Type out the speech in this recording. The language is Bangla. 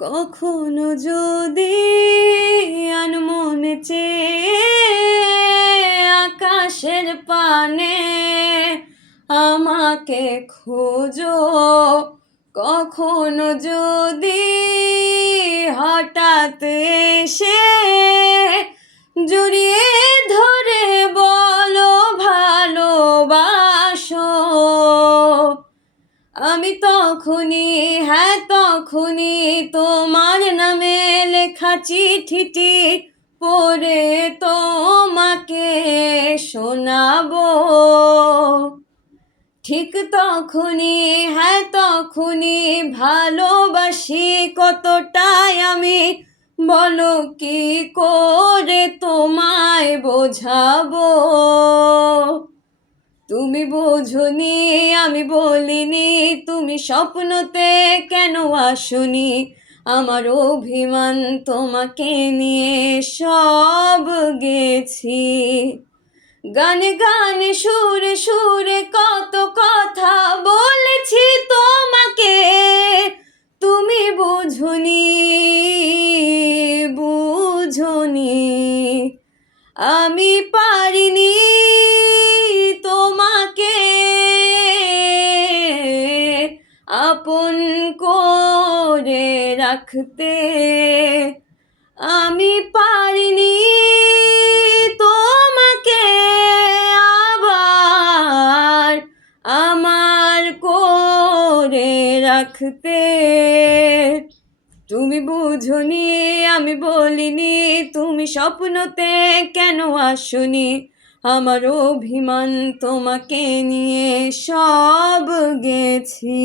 কখনো যদি আনমনে চেয়ে আকাশের পানে আমাকে খোঁজো, কখনো যদি হঠাৎ এসে জড়িয়ে ধরে বলো ভালোবাসো, আমি তখনই, হ্যাঁ তখনই তোমার নামে লেখা চিঠিটি পড়ে তোমাকে শোনাবো। ঠিক তখনই, হ্যাঁ তখনই ভালোবাসি কতটাই আমি, বলো কি করে তোমায় বোঝাবো। তুমি বোঝনি, আমি বলিনি, তুমি স্বপ্নতে কেন আসনি, আমার অভিমান তোমাকে নিয়ে সব গেছি। গানে গানে সুরে সুরে কত কথা বলেছি তোমাকে, তুমি বুঝনি, বুঝনি। আমি পারিনি তোমাকে আপন করে রাখতে, আমি পারিনি তোমাকে আবার আমার করে রাখতে। তুমি বুঝনি, আমি বলিনি, তুমি স্বপ্নতে কেন আসনি, আমার অভিমান তোমাকে নিয়ে সব গেছি।